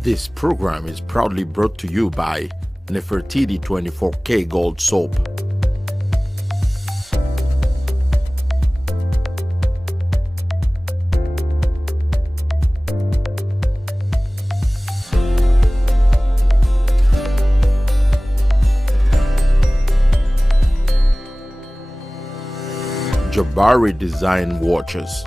This program is proudly brought to you by Nefertiti 24K Gold Soap. Jabari Design Watches.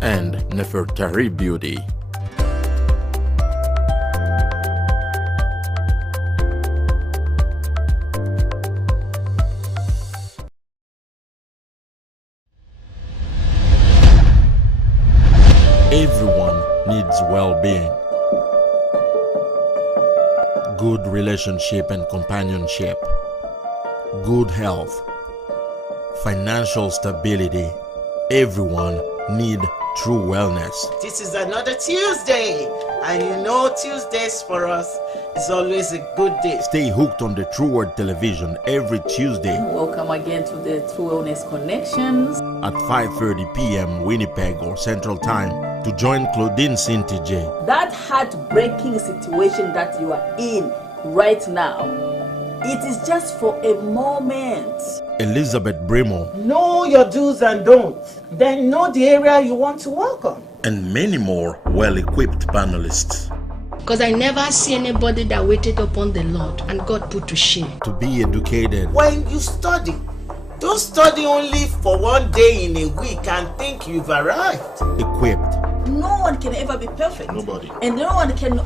And Nefertari Beauty. Everyone needs well-being, good relationship and companionship, good health, financial stability. Everyone needs true wellness. This is another Tuesday, and you know Tuesdays for us is always a good day. Stay hooked on the True Word Television every Tuesday. Welcome again to the True Wellness Connections at 5:30 p.m. Winnipeg or Central Time to join Claudine Cintije. That heartbreaking situation that you are in right now, it is just for a moment. Elizabeth Brimoh. Know your do's and don'ts. Then know the area you want to work on. And many more well-equipped panelists. Because I never see anybody that waited upon the Lord and God put to shame. To be educated. When you study, don't study only for one day in a week and think you've arrived. Equipped. No one can ever be perfect. Nobody. And no one can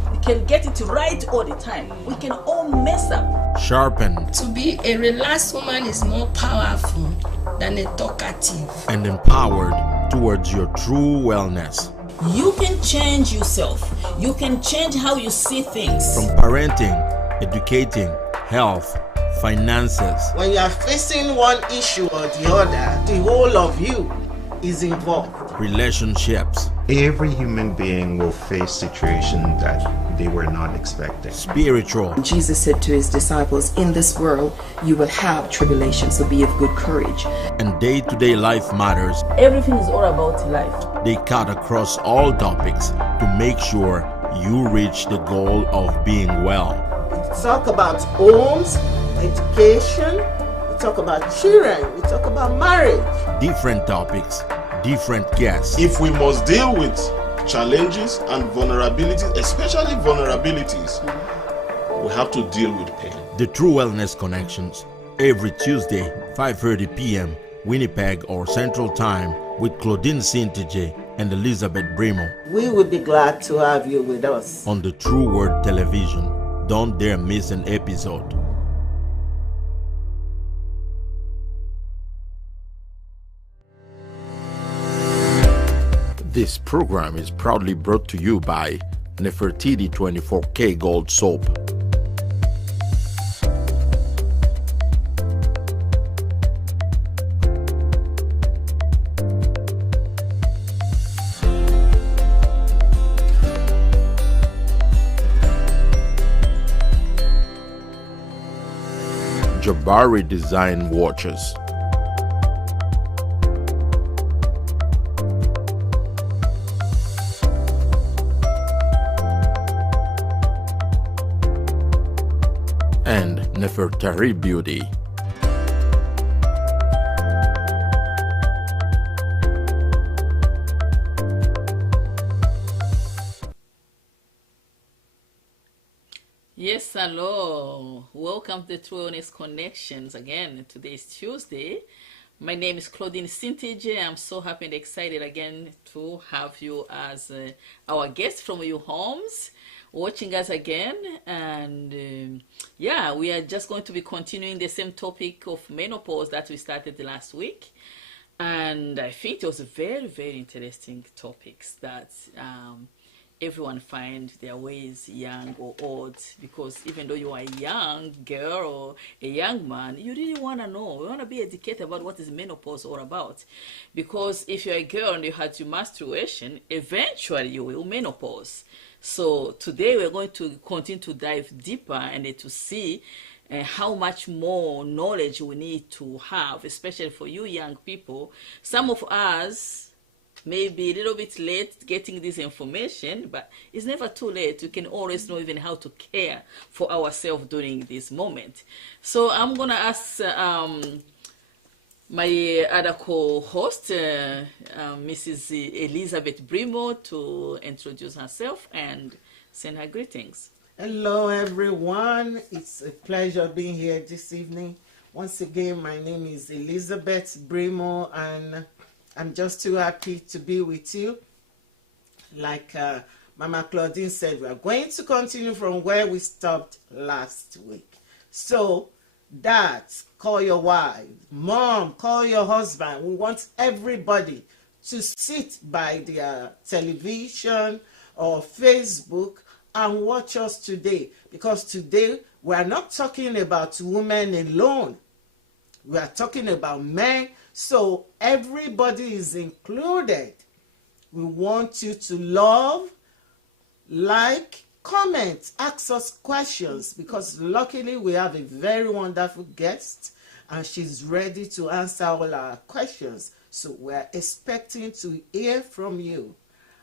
get it right all the time. We can all mess up. Sharpened. To be a relaxed woman is more powerful than a talkative. And empowered towards your true wellness. You can change yourself. You can change how you see things. From parenting, educating, health, finances. When you are facing one issue or the other, the whole of you is involved. Relationships. Every human being will face situations that they were not expecting. Spiritual. Jesus said to his disciples, in this world you will have tribulation, so be of good courage. And day-to-day life matters. Everything is all about life. They cut across all topics to make sure you reach the goal of being well. We talk about homes, education, we talk about children, we talk about marriage. Different topics, different guests. If we must deal with challenges and vulnerabilities, especially vulnerabilities, we have to deal with pain. The True Wellness Connections, every Tuesday, 5:30 p.m. Winnipeg or Central Time with Claudine Cintije and Elizabeth Brimoh. We would be glad to have you with us on the True Word Television. Don't dare miss an episode. This program is proudly brought to you by Nefertiti 24K Gold Soap. Jabari Design Watches. And Nefertari Beauty. Yes, hello. Welcome to the True Wellness Connections again. Today is Tuesday. My name is Claudine Cintije. I'm so happy and excited again to have you as our guest from your homes, watching us again. And yeah, we are just going to be continuing the same topic of menopause that we started last week. And I think it was a very, very interesting topics that everyone find their ways, young or old, because even though you are a young girl or a young man, you really want to know, you want to be educated about what is menopause all about. Because if you're a girl and you had your menstruation, eventually you will menopause. So today we're going to continue to dive deeper and to see how much more knowledge we need to have, especially for you young people. Some of us may be a little bit late getting this information, but it's never too late. We can always know even how to care for ourselves during this moment. So I'm going to ask my other co-host, Mrs. Elizabeth Brimoh, to introduce herself and send her greetings. Hello, everyone. It's a pleasure being here this evening. Once again, my name is Elizabeth Brimoh, and I'm just too happy to be with you. Like Mama Claudine said, we are going to continue from where we stopped last week. So, dads, call your wife. Mom, call your husband. We want everybody to sit by their television or Facebook and watch us today, because today we are not talking about women alone. We are talking about men, so everybody is included. We want you to love, like, comment, ask us questions, because luckily we have a very wonderful guest and she's ready to answer all our questions. So we're expecting to hear from you.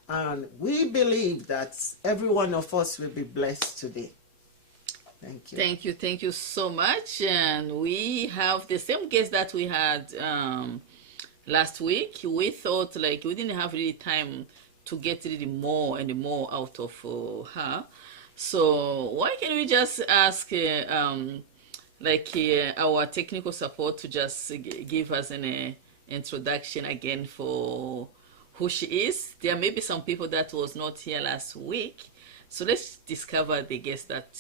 And we believe that every one of us will be blessed today. Thank you. Thank you so much. And we have the same guest that we had last week. We thought like we didn't have really time to get really more and more out of her. So why can we just ask our technical support to just give us an introduction again for who she is. There may be some people that was not here last week. So let's discover the guest that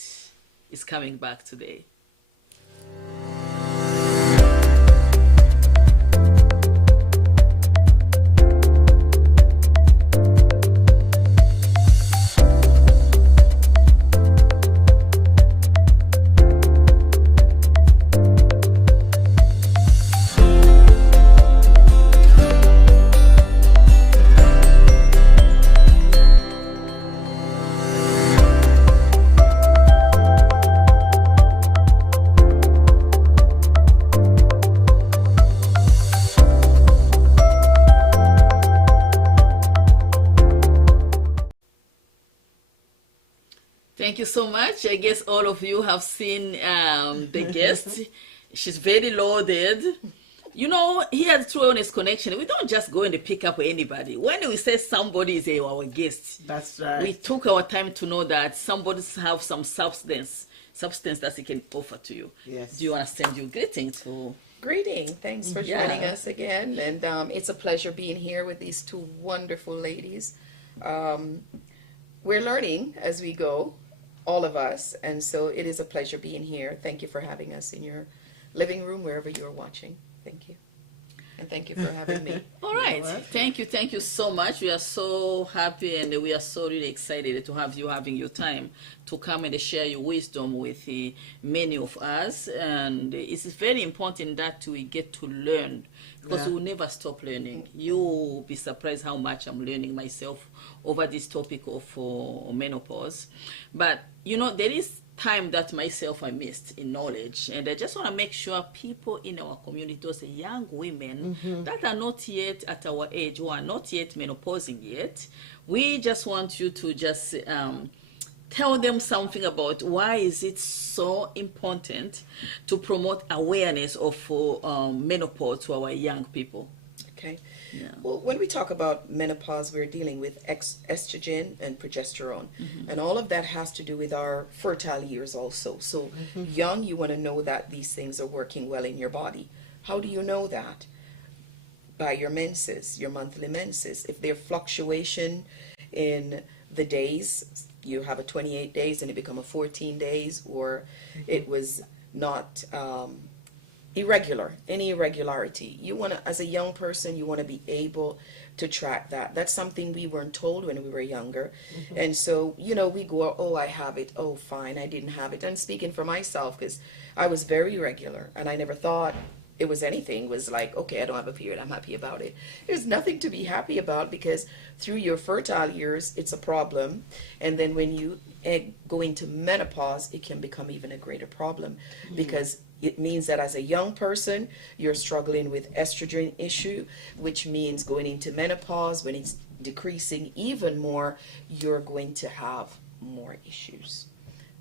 is coming back today. Thank you so much. I guess all of you have seen the guest. She's very loaded. You know, here at True Honest Connection, we don't just go and pick up anybody. When we say somebody is our guest, that's right. We took our time to know that somebody have some substance that he can offer to you. Yes. Do you want to send you greetings? Greeting. Thanks for joining us again. And it's a pleasure being here with these two wonderful ladies. We're learning as we go, all of us, and so it is a pleasure being here. Thank you for having us in your living room, wherever you're watching. Thank you. And thank you for having me. All right. Thank you so much. We are so happy and we are so really excited to have you having your time to come and share your wisdom with many of us. And it's very important that we get to learn, because we will never stop learning. You will be surprised how much I'm learning myself over this topic of menopause. But, you know, there is time that myself I missed in knowledge, and I just want to make sure people in our community, those young women that are not yet at our age, who are not yet menopausing yet, we just want you to just tell them something about why is it so important to promote awareness of menopause to our young people. Okay. Yeah. Well, when we talk about menopause, we're dealing with estrogen and progesterone. And all of that has to do with our fertile years also. So young, you want to know that these things are working well in your body. How do you know that? By your menses, your monthly menses. If there's fluctuation in the days, you have a 28 days and it become a 14 days, or it was not irregular, any irregularity. You want to, as a young person, you want to be able to track that. That's something we weren't told when we were younger. And so, you know, we go, oh, I have it. Oh, fine, I didn't have it. I'm speaking for myself because I was very irregular and I never thought it was anything, was like, okay, I don't have a period, I'm happy about it. There's nothing to be happy about, because through your fertile years, it's a problem. And then when you go into menopause, it can become even a greater problem, because it means that as a young person, you're struggling with estrogen issue, which means going into menopause, when it's decreasing even more, you're going to have more issues.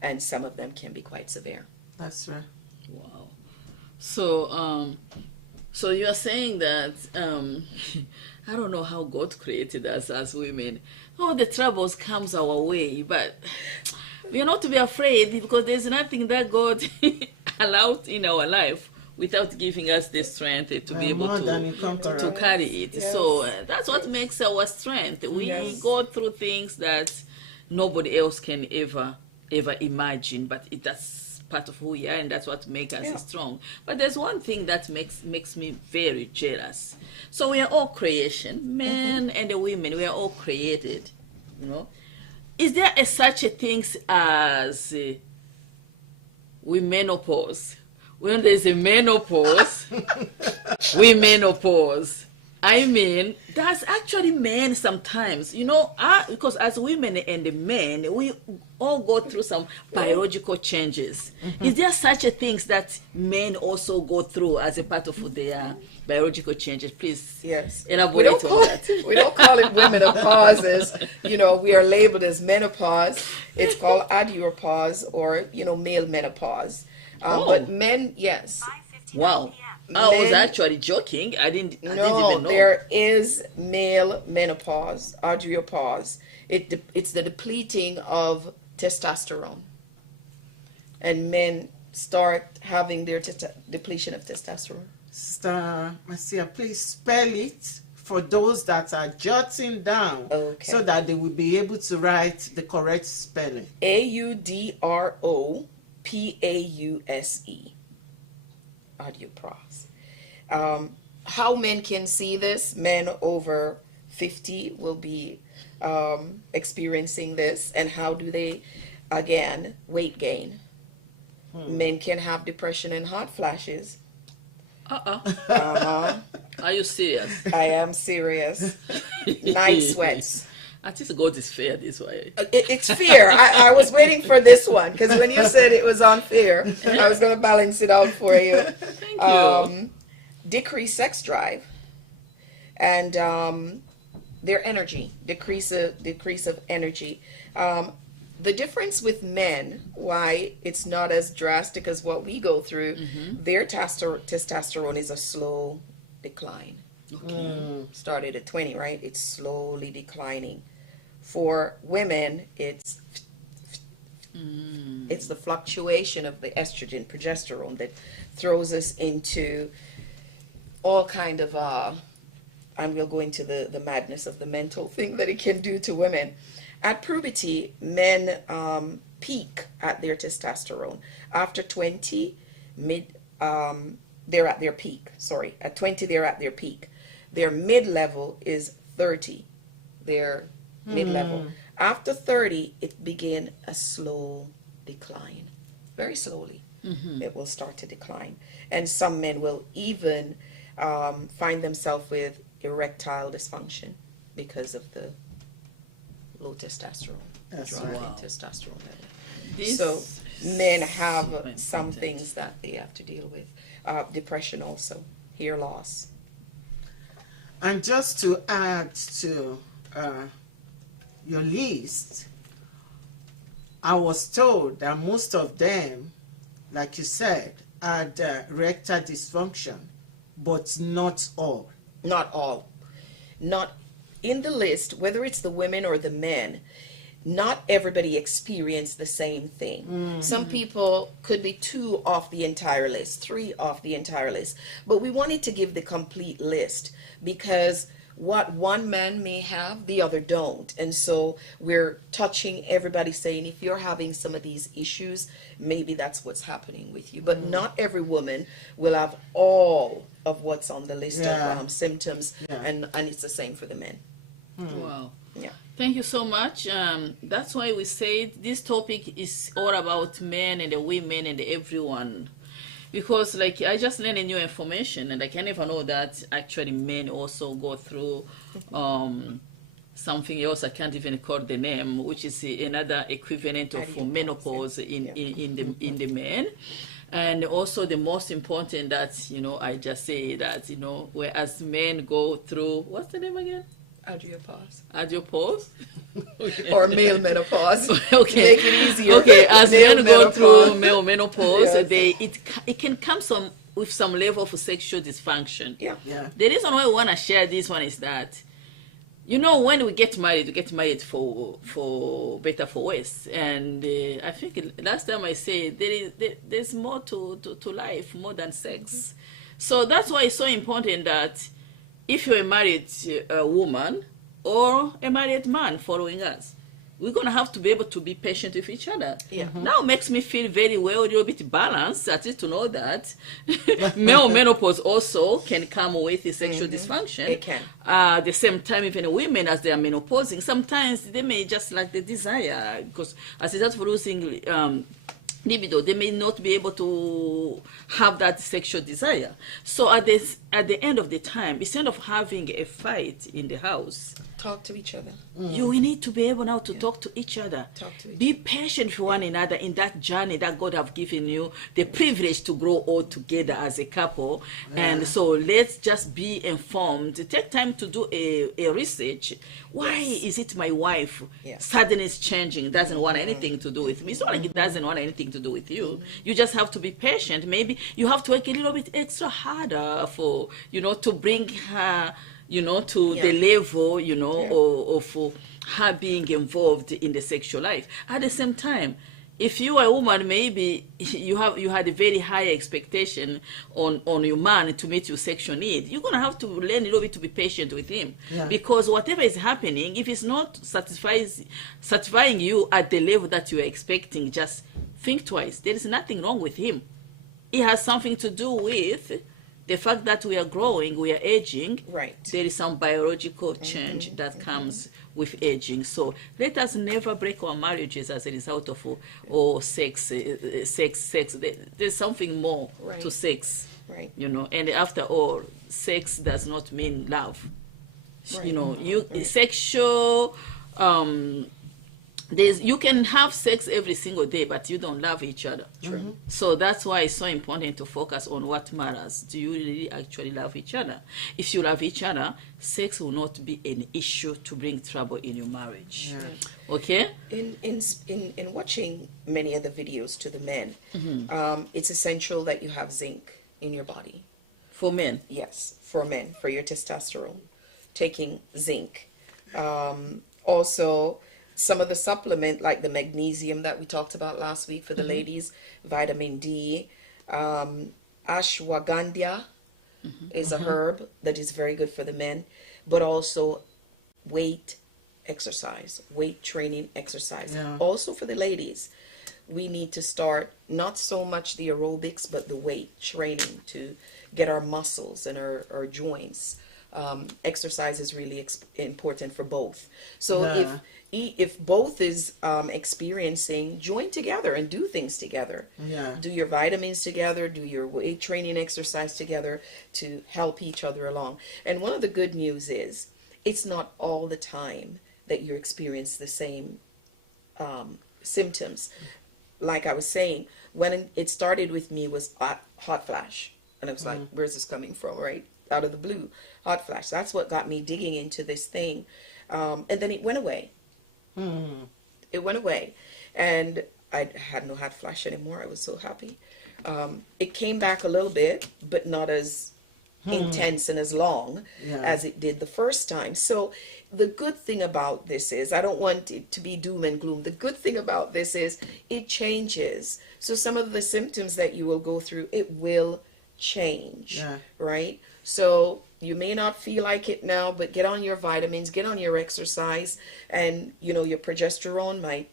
And some of them can be quite severe. That's right. Wow. So, so you are saying that I don't know how God created us as women. All the troubles comes our way, but we are not to be afraid, because there's nothing that God allowed in our life without giving us the strength to be able to carry it. Yes. So that's what makes our strength. We go through things that nobody else can ever imagine, but that's part of who we are, and that's what makes us strong. But there's one thing that makes me very jealous. So we are all creation, men and the women, we are all created, you know. Is there such a thing as we menopause? When there's a menopause, we menopause. I mean, that's actually men sometimes, you know, because as women and men, we all go through some biological changes. Is there such a thing that men also go through as a part of their biological changes? Please elaborate on that. We don't call it womenopause. You know, we are labeled as menopause. It's called adiopause, or, you know, male menopause. But men, yes. Wow. I was actually joking. I didn't even know. There is male menopause, andropause. It's the depleting of testosterone. And men start having their depletion of testosterone. Sister Marcia, please spell it for those that are jotting down, so that they will be able to write the correct spelling. Audropause. Adiopause. How men can see this? Men over 50 will be experiencing this. And how do they, again, weight gain? Men can have depression and hot flashes. Are you serious? I am serious. Night sweats. At least God is fair this way. It's fair. I was waiting for this one, because when you said it was unfair, I was going to balance it out for you. Thank you. Decreased sex drive, and their energy, decrease of energy. The difference with men, why it's not as drastic as what we go through, their testosterone is a slow decline. Started at 20, right? It's slowly declining. For women, it's the fluctuation of the estrogen, progesterone, that throws us into all kind of, and we'll go into the madness of the mental thing that it can do to women. At puberty, men peak at their testosterone. After 20, they're at their peak. Sorry, at 20, they're at their peak. Their mid-level is 30. Their mid-level. After 30, it begin a slow decline. Very slowly, it will start to decline. And some men will even find themselves with erectile dysfunction because of the low testosterone, drop in testosterone level. So men have some things that they have to deal with. Depression also, hair loss. And just to add to your list, I was told that most of them, like you said, had erectile dysfunction, but not all. Not all. Not in the list, whether it's the women or the men, not everybody experienced the same thing. Some people could be 2 off the entire list, 3 off the entire list. But we wanted to give the complete list, because what one man may have, the other don't. And so we're touching everybody, saying if you're having some of these issues, maybe that's what's happening with you. But not every woman will have all of what's on the list of symptoms, and it's the same for the men. Wow. Yeah. Thank you so much. That's why we said this topic is all about men and the women and everyone. Because like I just learned a new information, and I can never know that actually men also go through something else I can't even call the name, which is another equivalent of menopause in the men. And also the most important that, you know, I just say that, you know, whereas men go through, what's the name again? Adriopause. Adriopause? Or male menopause. Okay. Make it easier. Okay, as Male men go menopause. through male menopause, Yes. it can come with some level of sexual dysfunction. Yeah. The reason why we want to share this one is that, you know, when we get married for better, for worse. And I think last time I said there's more to life, more than sex. So that's why it's so important that if you're a married woman or a married man following us, we're going to have to be able to be patient with each other. Yeah. Now makes me feel very well, a little bit balanced, at least to know that male menopause also can come with a sexual dysfunction. It can. At the same time, even women, as they are menopausing, sometimes they may just lack the desire, because as a result of losing libido, they may not be able to have that sexual desire. So at the end of the time, instead of having a fight in the house, Talk to each other. you will need to be able now to talk to each other. Talk to each Be patient for one another in that journey that God have given you, the privilege to grow all together as a couple. And so let's just be informed. Take time to do a research. Why is it my wife suddenly is changing, doesn't want anything to do with me? It's not like it doesn't want anything to do with you. You just have to be patient. Maybe you have to work a little bit extra harder for, you know, to bring her, you know, to the level, you know, of her being involved in the sexual life. At the same time, if you are a woman, maybe you had a very high expectation on your man to meet your sexual need. You're gonna have to learn a little bit to be patient with him, because whatever is happening, if it's not satisfying you at the level that you are expecting, just think twice. There is nothing wrong with him. It has something to do with the fact that we are growing, we are aging. Right. There is some biological change that comes with aging. So let us never break our marriages as a result of sex. There's something more to sex. Right. You know, and after all, sex does not mean love. Right. You know, sexual. You can have sex every single day, but you don't love each other. True. So that's why it's so important to focus on what matters. Do you really actually love each other? If you love each other, sex will not be an issue to bring trouble in your marriage. Okay? In watching many of the videos to the men, it's essential that you have zinc in your body. For men? Yes, for men, for your testosterone. Taking zinc. Also, some of the supplement, like the magnesium that we talked about last week for the ladies, vitamin D, ashwagandha is a herb that is very good for the men, but also weight exercise, weight training exercise. Also for the ladies, we need to start not so much the aerobics, but the weight training to get our muscles and our joints. Exercise is really important for both. So if both is experiencing, join together and do things together. Do your vitamins together, do your weight training exercise together to help each other along. And one of the good news is it's not all the time that you experience the same symptoms. Like I was saying, when it started with me was hot flash. And I was like, where's this coming from, right? Out of the blue, hot flash. That's what got me digging into this thing. And then it went away. It went away. And I had no hot flash anymore. I was so happy. It came back a little bit, but not as intense and as long as it did the first time. So the good thing about this is, I don't want it to be doom and gloom. The good thing about this is it changes. So some of the symptoms that you will go through, it will change, right? So you may not feel like it now, but get on your vitamins, get on your exercise, and you know your progesterone might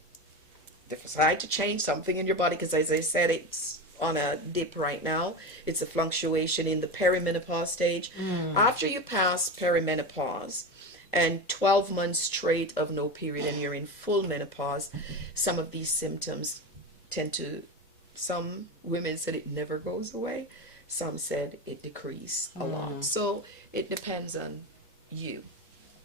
decide to change something in your body, because as I said, it's on a dip right now. It's a fluctuation in the perimenopause stage. After you pass perimenopause and 12 months straight of no period and you're in full menopause, some of these symptoms tend to some women said it never goes away. Some said it decreased a lot. So it depends on you.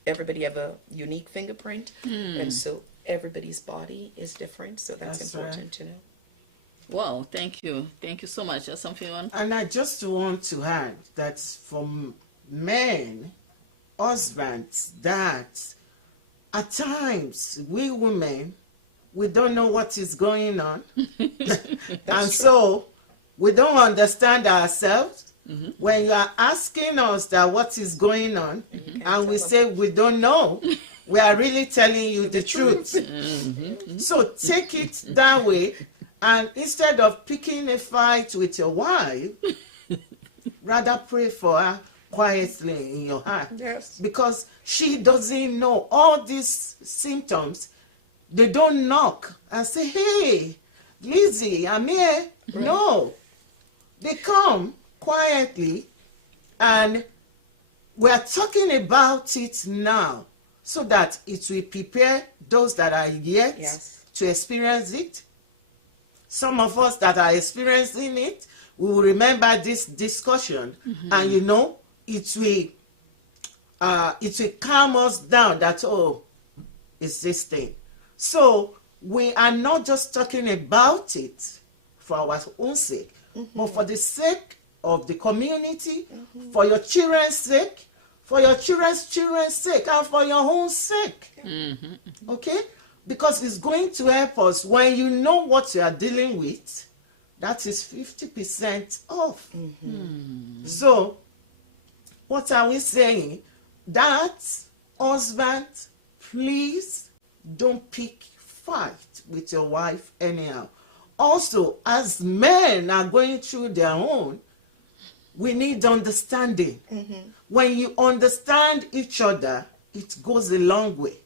Everybody have a unique fingerprint, and so everybody's body is different. So that's important to know. Wow, thank you so much. That's something on. And I just want to add that for men, husbands, that at times we women, we don't know what is going on. And so we don't understand ourselves. When you are asking us that what is going on, and we say we don't know, we are really telling you the truth. So take it that way, and instead of picking a fight with your wife, rather pray for her quietly in your heart. Yes. Because she doesn't know all these symptoms. They don't knock and say, hey, Lizzie, I'm here. Right. No. They come quietly, and we're talking about it now so that it will prepare those that are yet to experience it. Some of us that are experiencing it, we will remember this discussion, and it will calm us down that, oh, it's this thing. So we are not just talking about it for our own sake, but for the sake of the community, for your children's sake, for your children's sake, and for your own sake. Okay? Because it's going to help us when you know what you are dealing with. That is 50% off. So, what are we saying? That husband, please don't pick fight with your wife anyhow. Also, as men are going through their own, we need understanding. When you understand each other, it goes a long way.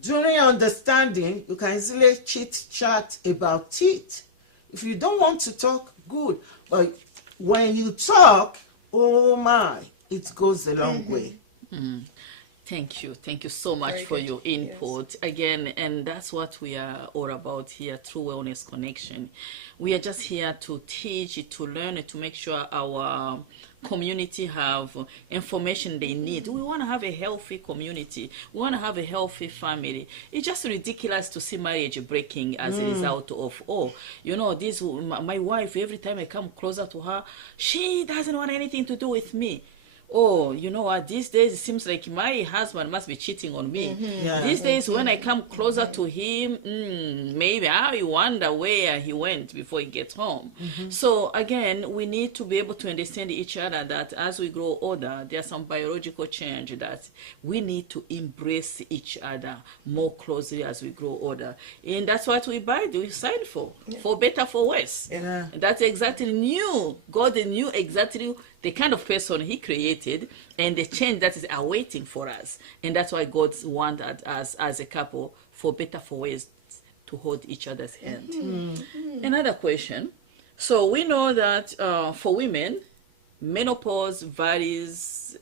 During understanding, you can easily chit-chat about it. If you don't want to talk, good. But when you talk, oh my, it goes a long way. Thank you so much for your input again, and that's what we are all about here through Wellness Connection. We are just here to teach, to learn, to make sure our community have information they need. We want to have a healthy community. We want to have a healthy family. It's just ridiculous to see marriage breaking as a result of, my wife, every time I come closer to her, she doesn't want anything to do with me. Oh, you know what, these days it seems like my husband must be cheating on me. These days when I come closer to him, maybe I wonder where he went before he gets home. So again, we need to be able to understand each other that as we grow older, there's some biological change that we need to embrace each other more closely as we grow older. And that's what we sign for better, for worse. That's exactly God knew exactly the kind of person he created and the change that is awaiting for us. And that's why God wanted us as a couple, for better, for worse, to hold each other's hand. Another question. So we know that for women, menopause varies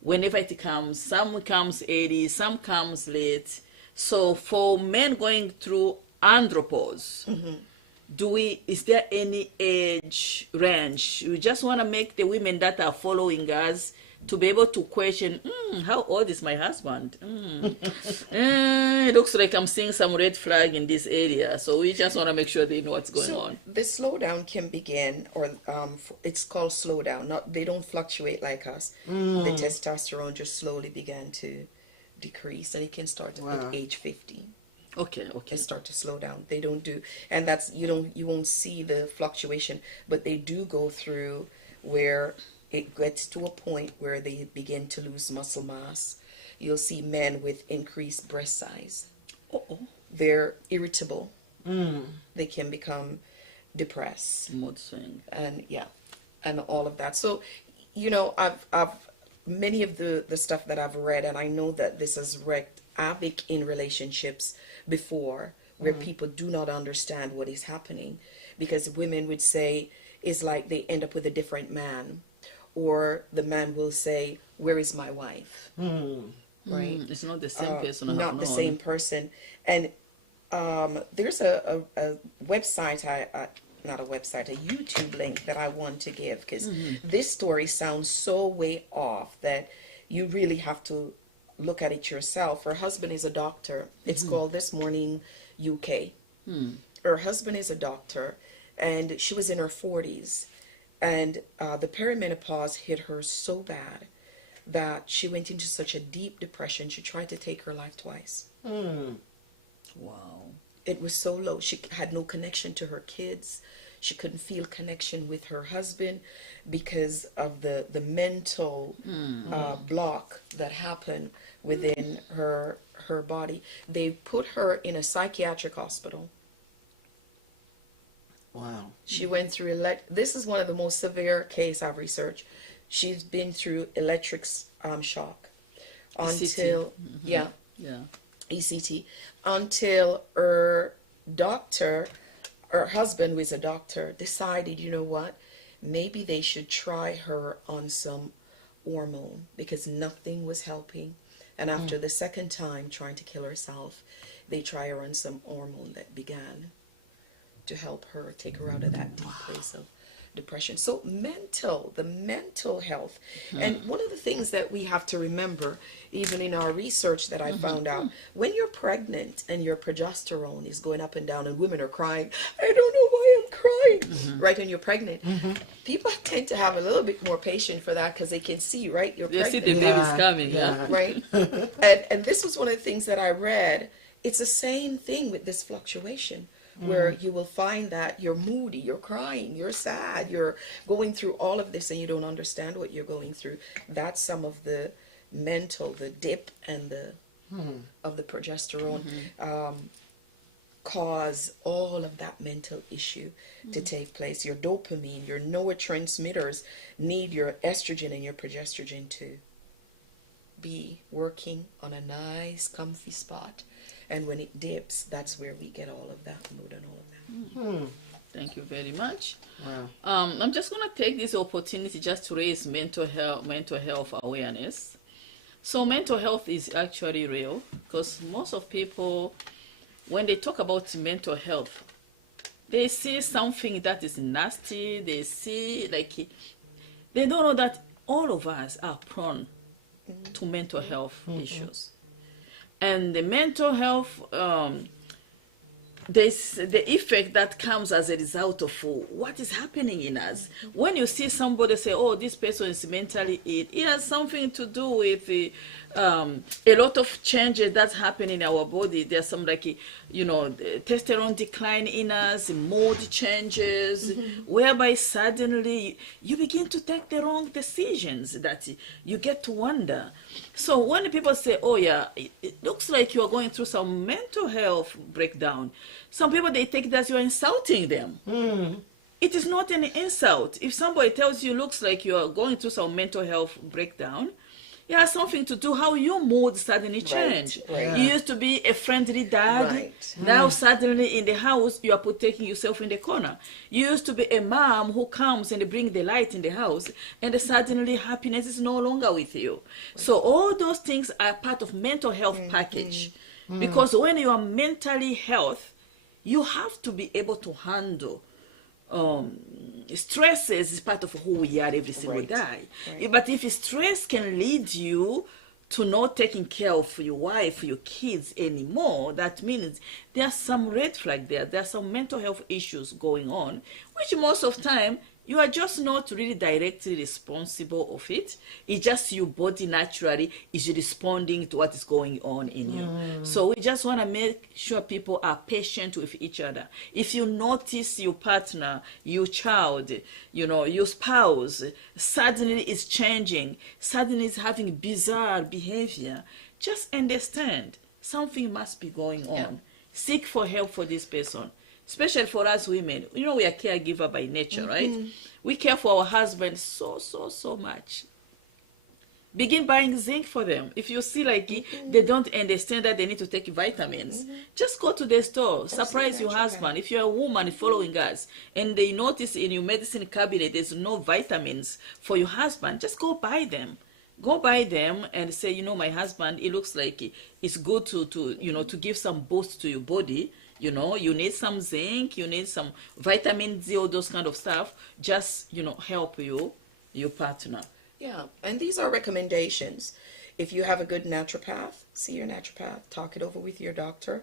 whenever it comes. Some comes early, some comes late. So for men going through andropause, is there any age range? We just want to make the women that are following us to be able to question, how old is my husband? It looks like I'm seeing some red flag in this area. So we just want to make sure they know what's going on. The slowdown can begin, or it's called slowdown. They don't fluctuate like us. The testosterone just slowly began to decrease, and it can start at age 50. Okay. They start to slow down. They don't do, and that's you won't see the fluctuation, but they do go through where it gets to a point where they begin to lose muscle mass. You'll see men with increased breast size. They're irritable. They can become depressed. Mood swing. And and all of that. So, I've many of the stuff that I've read, and I know that this has wreaked havoc in relationships before, where people do not understand what is happening, because women would say it's like they end up with a different man, or the man will say, where is my wife? Right? It's not the same person. Not the same person. And there's a website, not a website, a YouTube link that I want to give, because this story sounds so way off that you really have to look at it yourself. Her husband is a doctor. It's called This Morning UK. Her husband is a doctor, and she was in her 40s, and the perimenopause hit her so bad that she went into such a deep depression. She tried to take her life twice. Wow. It was so low. She had no connection to her kids. She couldn't feel connection with her husband because of the mental block that happened within her body. They put her in a psychiatric hospital. Wow. She went through this is one of the most severe case I've researched. She's been through electric shock until ECT, until her doctor, her husband, who is a doctor, decided, you know what, maybe they should try her on some hormone, because nothing was helping. And after the second time trying to kill herself, they try her on some hormone that began to help her, take her out of that deep place of depression. So the mental health. And one of the things that we have to remember, even in our research that I found out, when you're pregnant and your progesterone is going up and down and women are crying, I don't know why I'm crying, right, when you're pregnant, people tend to have a little bit more patience for that, because they can see, right, you're pregnant. They see the baby's coming, right? And this was one of the things that I read. It's the same thing with this fluctuation, where you will find that you're moody, you're crying, you're sad, you're going through all of this and you don't understand what you're going through. That's some of the mental, the dip and the of the progesterone cause all of that mental issue to take place. Your dopamine, your neurotransmitters need your estrogen and your progesterone to be working on a nice comfy spot. And when it dips, that's where we get all of that mood and all of that. Thank you very much. Wow. I'm just going to take this opportunity just to raise mental health awareness. So mental health is actually real, because most of people, when they talk about mental health, they see something that is nasty. They see, like, they don't know that all of us are prone to mental health issues. And the mental health, there's the effect that comes as a result of what is happening in us. When you see somebody say, oh, this person is mentally ill, it has something to do with a lot of changes that happen in our body. There's some, like, testosterone decline in us, mood changes, whereby suddenly you begin to take the wrong decisions that you get to wonder. So when people say, oh yeah, it looks like you're going through some mental health breakdown, some people, they take that you're insulting them. It is not an insult. If somebody tells you looks like you're going through some mental health breakdown, it has something to do how your mood suddenly changed. Right. You used to be a friendly dad. Right. Now suddenly in the house, you are taking yourself in the corner. You used to be a mom who comes and brings the light in the house, and suddenly happiness is no longer with you. So all those things are part of mental health package. Because when you are mentally healthy, you have to be able to handle stresses is part of who we are every single day. But if stress can lead you to not taking care of your wife, your kids anymore, that means there's some red flag there. There's some mental health issues going on, which most of the time you are just not really directly responsible of it. It's just your body naturally is responding to what is going on in you. So we just want to make sure people are patient with each other. If you notice your partner, your child, your spouse, suddenly is changing, suddenly is having bizarre behavior, just understand something must be going on. Seek for help for this person. Especially for us women, we are caregiver by nature, right? We care for our husbands so much. Begin buying zinc for them. If you see like they don't understand that they need to take vitamins, just go to the store, surprise your husband. If you're a woman following us and they notice in your medicine cabinet there's no vitamins for your husband, just go buy them. Go buy them and say, my husband, it looks like it's good to give some boost to your body. You know, you need some zinc, you need some vitamin D, all those kind of stuff. Just, you know, help your partner. Yeah, and these are recommendations. If you have a good naturopath, see your naturopath, talk it over with your doctor.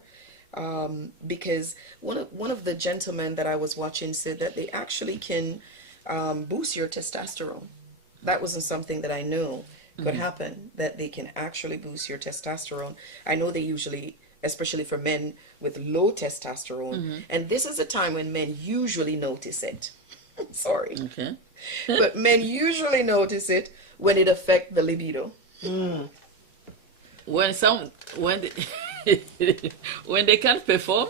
Because one of the gentlemen that I was watching said that they actually can boost your testosterone. That wasn't something that I knew could happen, that they can actually boost your testosterone. I know they usually, especially for men with low testosterone, and this is a time when men usually notice it. Sorry. Okay. But men usually notice it when it affects the libido. When when they can't perform,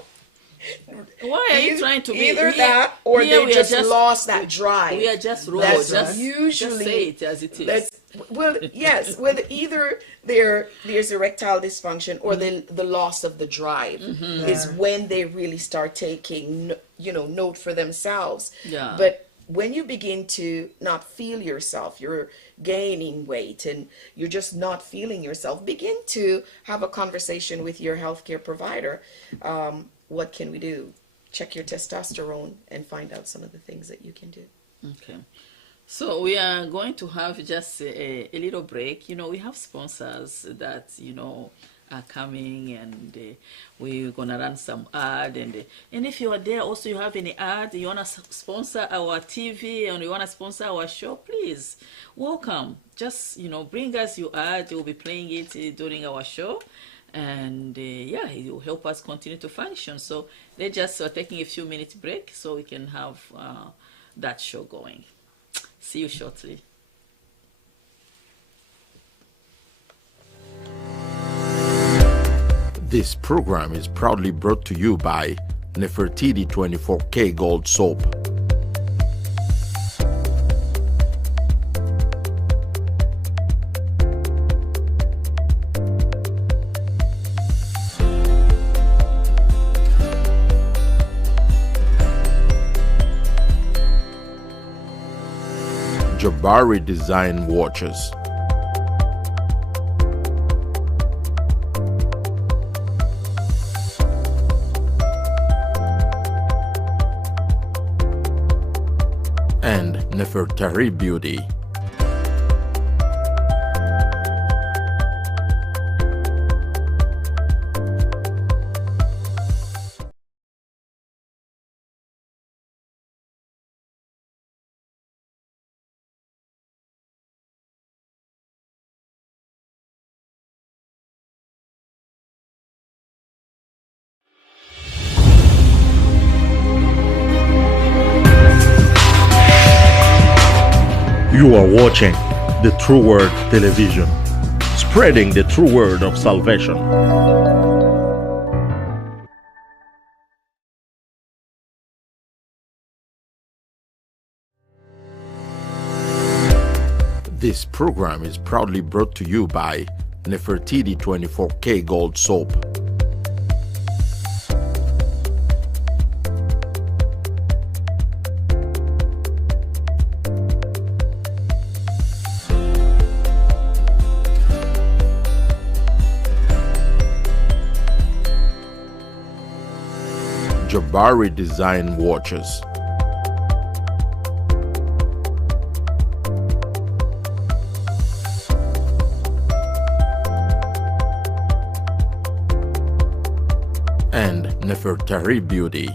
why are you trying to be either that or here they just lost that drive? We are just raw. That's Just usually say it as it is. Well, yes. Well, either there's erectile dysfunction or the loss of the drive is when they really start taking note for themselves. Yeah. But when you begin to not feel yourself, you're gaining weight and you're just not feeling yourself, begin to have a conversation with your healthcare provider. What can we do? Check your testosterone and find out some of the things that you can do. Okay. So we are going to have just a little break. You know, we have sponsors that, are coming, and we're going to run some ad. And if you are there also, you have any ad, you want to sponsor our TV and you want to sponsor our show, please, welcome. Just, bring us your ad. We'll be playing it during our show. And it will help us continue to function. So they're just taking a few minutes break so we can have that show going. See you shortly. This program is proudly brought to you by Nefertiti 24K Gold Soap. Jabari Design Watches. And Nefertari Beauty. You are watching the True Word Television, spreading the true word of salvation. This program is proudly brought to you by Nefertiti 24K Gold Soap. Jabari Design Watches. And Nefertari Beauty.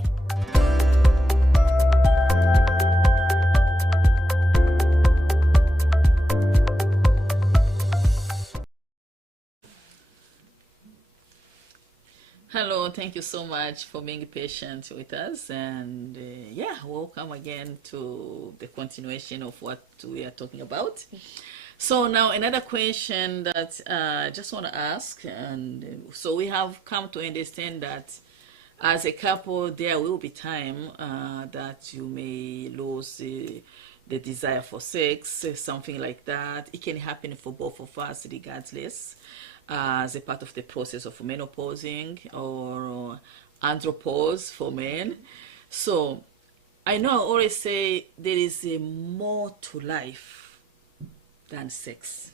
Hello, thank you so much for being patient with us, and welcome again to the continuation of what we are talking about. So now another question that I just want to ask, and so we have come to understand that as a couple there will be time that you may lose the desire for sex, something like that. It can happen for both of us regardless. As a part of the process of menopausing or andropause for men. So I know I always say there is more to life than sex,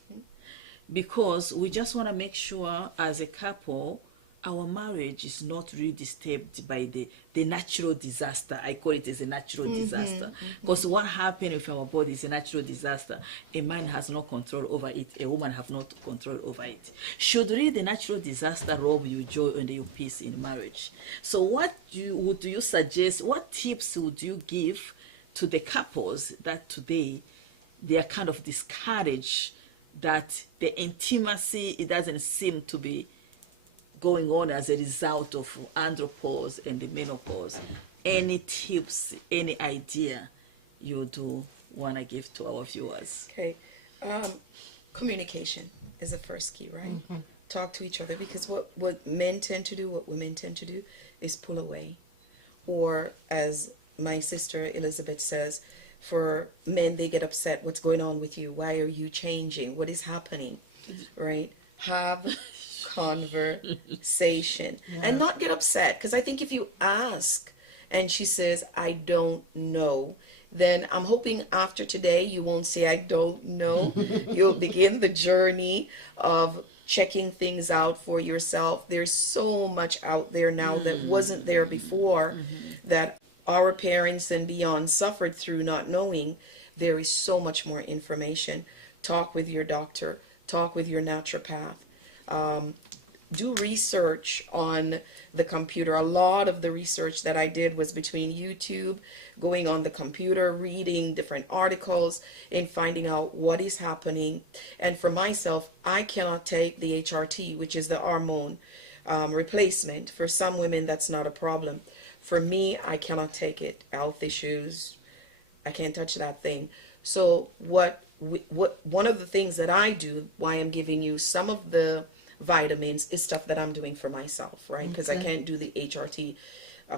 because we just want to make sure as a couple our marriage is not really disturbed by the natural disaster. I call it as a natural disaster. Because what happened with our body is a natural disaster. A man has no control over it. A woman have not control over it. Should really the natural disaster rob you joy and your peace in marriage? So what would you suggest, what tips would you give to the couples that today they are kind of discouraged that the intimacy, it doesn't seem to be going on as a result of andropause and the menopause? Any tips, any idea you do want to give to our viewers? Okay. Communication is the first key, right? Talk to each other, because what men tend to do, what women tend to do, is pull away. Or as my sister Elizabeth says, for men, they get upset. What's going on with you? Why are you changing? What is happening? Right? Have conversation and not get upset, because I think if you ask and she says I don't know, then I'm hoping after today you won't say I don't know. You'll begin the journey of checking things out for yourself. There's so much out there now that wasn't there before, that our parents and beyond suffered through not knowing. There is so much more information. Talk with your doctor, talk with your naturopath. Do research on the computer. A lot of the research that I did was between YouTube, going on the computer, reading different articles, and finding out what is happening. And for myself, I cannot take the HRT, which is the hormone replacement. For some women, that's not a problem. For me, I cannot take it. Health issues, I can't touch that thing. So one of the things that I do, why I'm giving you some of the vitamins, is stuff that I'm doing for myself, right? Because I can't do the HRT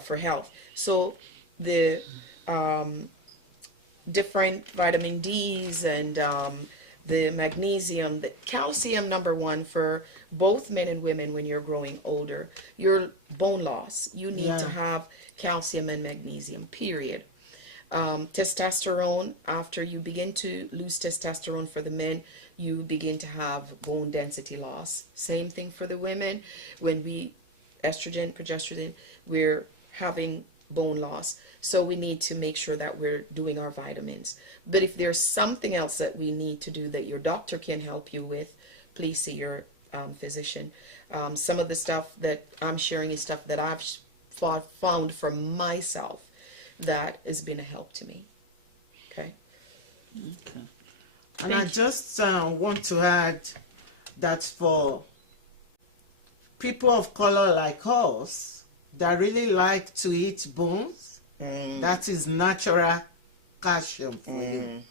for health. So the different vitamin D's and the magnesium, the calcium, number one, for both men and women when you're growing older. Your bone loss, you need to have calcium and magnesium, period. Testosterone, after you begin to lose testosterone for the men, you begin to have bone density loss. Same thing for the women. When we estrogen, progesterone, we're having bone loss. So we need to make sure that we're doing our vitamins. But if there's something else that we need to do that your doctor can help you with, please see your physician. Some of the stuff that I'm sharing is stuff that I've found for myself that has been a help to me. Okay. And I just want to add that for people of color like us that really like to eat bones, that is natural calcium for you.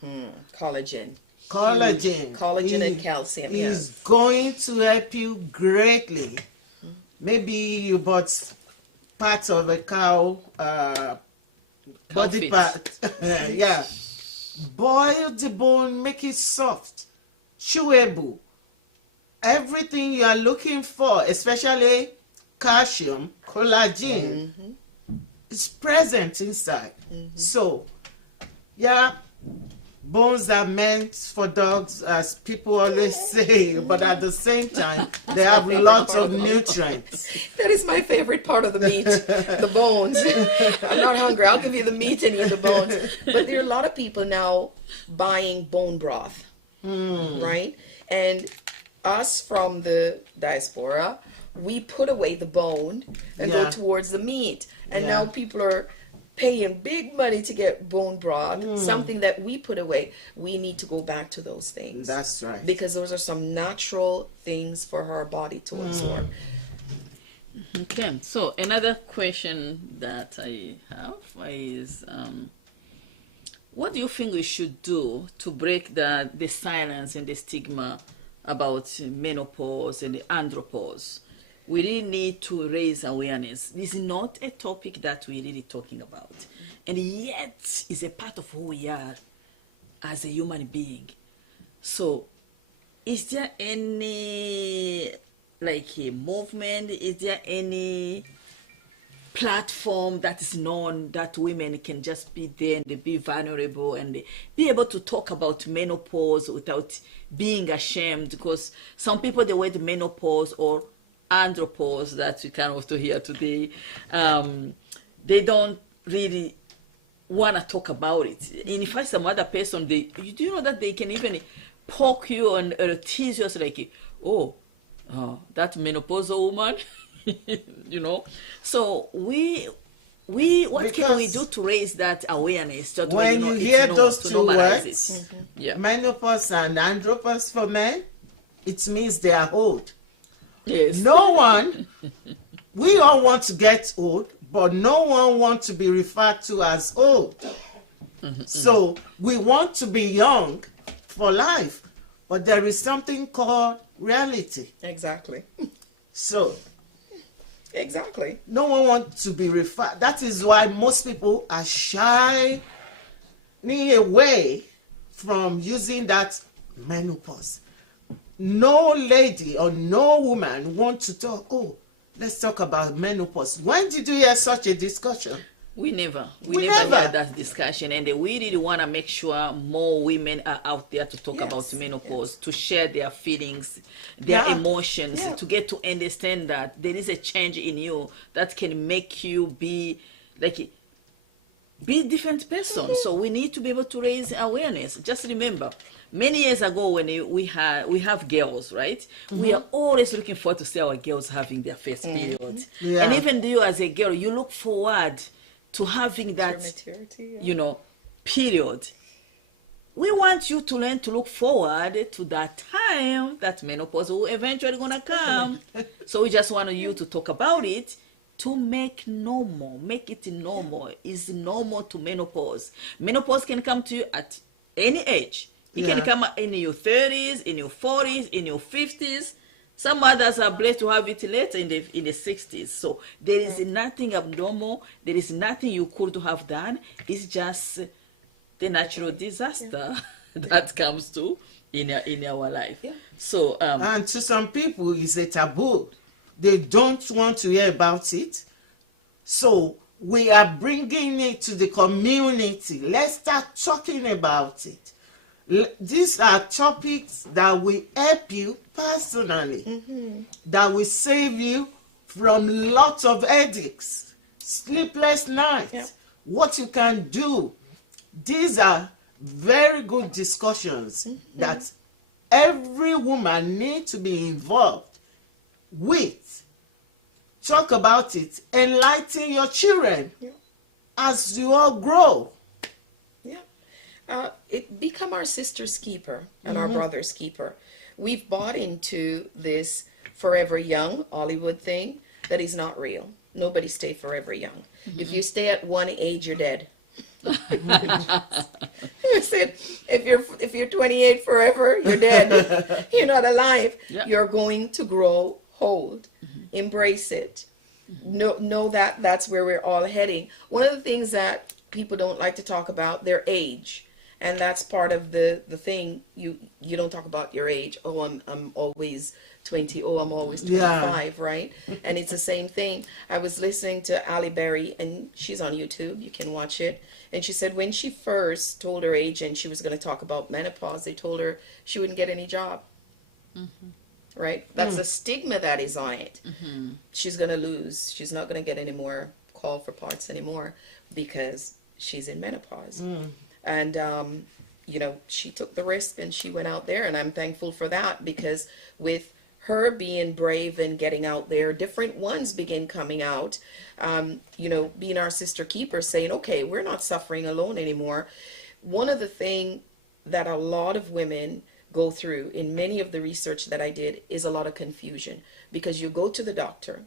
Collagen. Collagen and calcium is going to help you greatly. Maybe you bought parts of a cow body part. Yeah. Boil the bone, make it soft, chewable. Everything you are looking for, especially calcium, collagen, is present inside. So, yeah, bones are meant for dogs, as people always say, but at the same time, they have lots of nutrients. That is my favorite part of the meat, the bones. I'm not hungry. I'll give you the meat and you the bones. But there are a lot of people now buying bone broth, right? And us from the diaspora, we put away the bone and go towards the meat. And now people are paying big money to get bone broth, something that we put away. We need to go back to those things. That's right. Because those are some natural things for our body to absorb. Okay, so another question that I have is, what do you think we should do to break the silence and the stigma about menopause and the andropause? We really need to raise awareness. This is not a topic that we're really talking about. And yet, it's a part of who we are as a human being. So, is there any, like, a movement? Is there any platform that is known that women can just be there and be vulnerable and be able to talk about menopause without being ashamed? Because some people, the word menopause or andropause that we kind of to hear today, they don't really want to talk about it. And if I some other person, do you know that they can even poke you and tease you, like, oh, that menopausal woman, you know. So what can we do to raise that awareness? So when you hear those two words, yeah, menopause and andropause for men, it means they are old. Yes. No one, we all want to get old, but no one wants to be referred to as old. So we want to be young for life, but there is something called reality. Exactly. So exactly. no one wants to be referred. That is why most people are shying away from using that menopause. No lady or no woman wants to talk, oh, let's talk about menopause. When did you hear such a discussion? We never hear that discussion, and we really want to make sure more women are out there to talk about menopause, to share their feelings, their emotions, to get to understand that there is a change in you that can make you be a different person. So we need to be able to raise awareness. Just remember, many years ago when we have girls, right? We are always looking forward to see our girls having their first period. Yeah. And even you as a girl, you look forward to having that, maturity, you know, period. We want you to learn to look forward to that time that menopause will eventually gonna come. So we just want you to talk about it, to make it normal. It's normal to menopause. Menopause can come to you at any age. It can come in your 30s, in your 40s, in your 50s. Some others are blessed to have it later in the 60s. So there is nothing abnormal. There is nothing you could have done. It's just the natural disaster that comes to in our life. Yeah. So and to some people, it's a taboo. They don't want to hear about it. So we are bringing it to the community. Let's start talking about it. These are topics that will help you personally, that will save you from lots of headaches, sleepless nights, what you can do. These are very good discussions that every woman needs to be involved with. Talk about it. Enlighten your children as you all grow. It become our sister's keeper and our brother's keeper. We've bought into this forever young Hollywood thing that is not real. Nobody stay forever young. If you stay at one age, you're dead. I said, if you're 28 forever, you're dead. You're not alive. You're going to grow old. Embrace it. Know that that's where we're all heading. One of the things that people don't like to talk about, their age. And that's part of the thing. You don't talk about your age. Oh, I'm always 20. Oh, I'm always 25, right? And it's the same thing. I was listening to Ali Berry, and she's on YouTube. You can watch it. And she said when she first told her agent she was going to talk about menopause, they told her she wouldn't get any job. Right? That's the stigma that is on it. She's going to lose. She's not going to get any more call for parts anymore because she's in menopause. And, you know, she took the risk and she went out there, and I'm thankful for that, because with her being brave and getting out there, different ones begin coming out, you know, being our sister keeper, saying, okay, we're not suffering alone anymore. One of the things that a lot of women go through in many of the research that I did is a lot of confusion, because you go to the doctor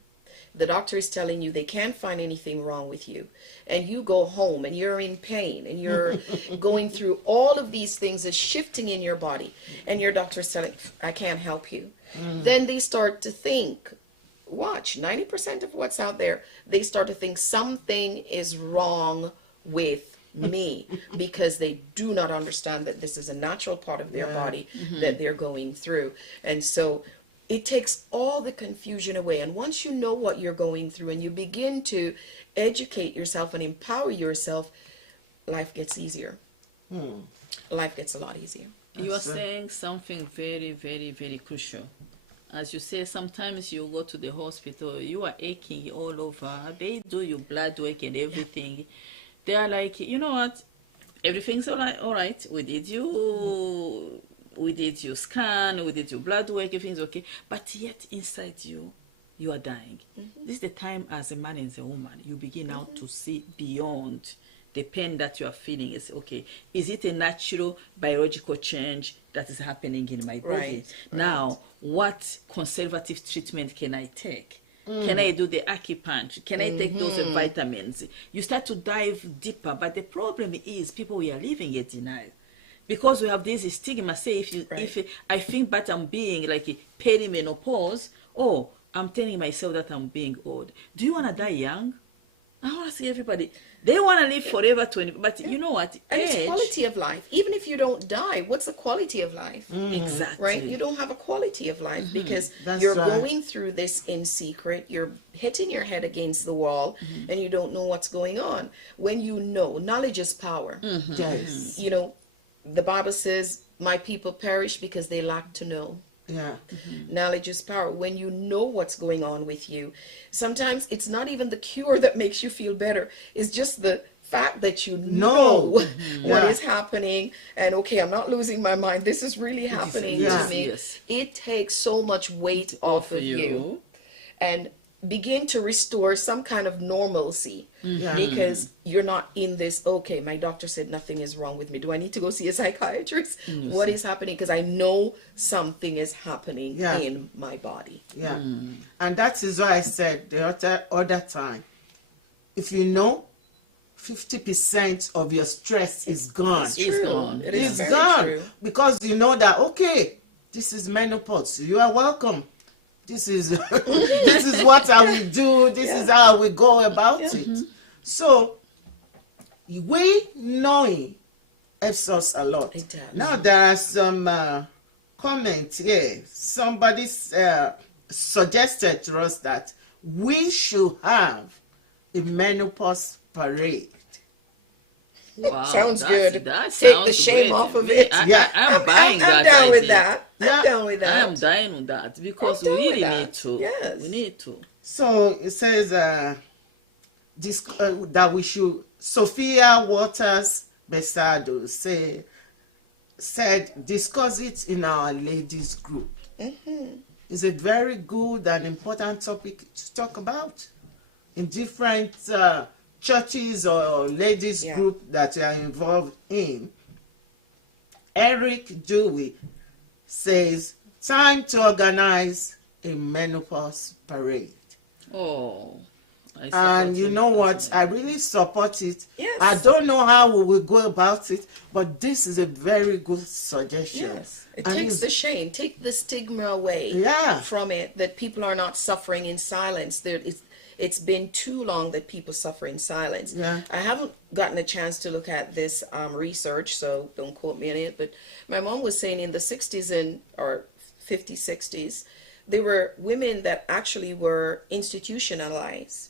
is telling you they can't find anything wrong with you, and you go home and you're in pain and you're going through all of these things that's shifting in your body, and your doctor's telling, I can't help you. Then they start to think, watch, 90% of what's out there, they start to think something is wrong with me, because they do not understand that this is a natural part of their body that they're going through. And so it takes all the confusion away. And once you know what you're going through and you begin to educate yourself and empower yourself, life gets easier. Life gets a lot easier. You are saying something very, very, very crucial. as you say, sometimes you go to the hospital, you are aching all over. They do your blood work and everything. They are like, you know what? Everything's all right. We did your scan, we did your blood work, everything's okay. But yet inside you are dying. This is the time as a man and as a woman, you begin now to see beyond the pain that you are feeling. Is okay, is it a natural biological change that is happening in my body? Right. Now, what conservative treatment can I take? Can I do the acupuncture? Can I take those vitamins? You start to dive deeper, but the problem is people, we are living in denial. Because we have this stigma, say if I think that I'm being like a perimenopause, oh, I'm telling myself that I'm being old. Do you want to die young? I want to see everybody. They want to live forever, but you know what? And it's quality of life. Even if you don't die, what's the quality of life? Exactly. Right? You don't have a quality of life because That's you're right. going through this in secret. You're hitting your head against the wall and you don't know what's going on. When you know, knowledge is power. Yes. You know, the Bible says, my people perish because they lack to know. Yeah. Knowledge is power. When you know what's going on with you, sometimes it's not even the cure that makes you feel better. It's just the fact that you know what is happening, and okay, I'm not losing my mind. This is really happening to me. Yes. It takes so much weight off of you and begin to restore some kind of normalcy because you're not in this, okay, my doctor said nothing is wrong with me. Do I need to go see a psychiatrist? What is happening? Because I know something is happening in my body. Yeah. And that is why I said the other time, if you know 50% of your stress is gone. It's gone. It is It's very gone. true. Because you know that, okay, this is menopause. You are welcome. This is this is what I will do. This is how we go about it. So we knowing helps us a lot. It does. Now there are some comments here. Somebody suggested to us that we should have a menopause parade. Wow, Sounds that's- good. that Take sounds the shame great. off of Me, it. I'm buying I'm that down with idea. that. I'm down with I that. am dying with that because we I'm down with really that. need to. Yes. We need to. So it says that we should. Sophia Waters Besado said discuss it in our ladies group. It's a very good and important topic to talk about in different churches or ladies group that you are involved in. Eric Dewey says time to organize a menopause parade. Oh. I And you support know it. what? I really support it. Yes. I don't know how we will go about it, but this is a very good suggestion. Yes. It And takes it's- the shame, take the stigma away from it, that people are not suffering in silence. It's been too long that people suffer in silence. Yeah. I haven't gotten a chance to look at this research, so don't quote me on it, but my mom was saying in the 60s or 50s, 60s, there were women that actually were institutionalized.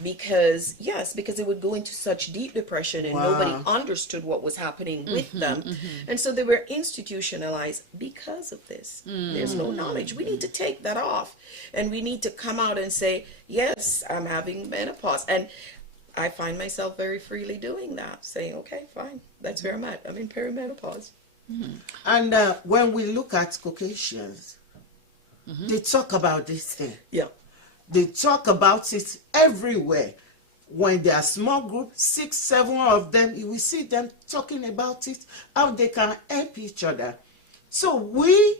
Because they would go into such deep depression and nobody understood what was happening with them. And so they were institutionalized because of this. There's no knowledge. We need to take that off. And we need to come out and say, yes, I'm having menopause. And I find myself very freely doing that, saying, okay, fine, that's where I'm at. I'm in perimenopause. And when we look at Caucasians, they talk about this thing. Yeah. They talk about it everywhere. When they are small group, 6, 7 of them, you will see them talking about it, how they can help each other. So we,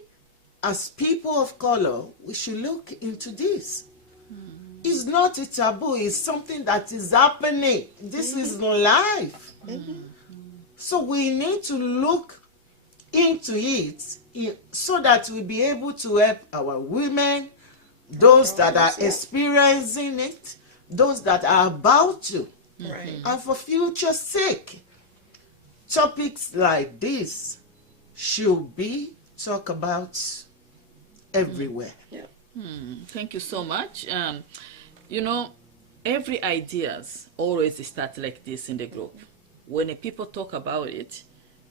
as people of color, we should look into this. It's not a taboo. It's something that is happening. This is life. So we need to look into it so that we'll be able to help our women, those that are experiencing it, those that are about to, and for future sake. Topics like this should be talked about everywhere. Thank you so much. You know, every ideas always start like this in the group. When people talk about it,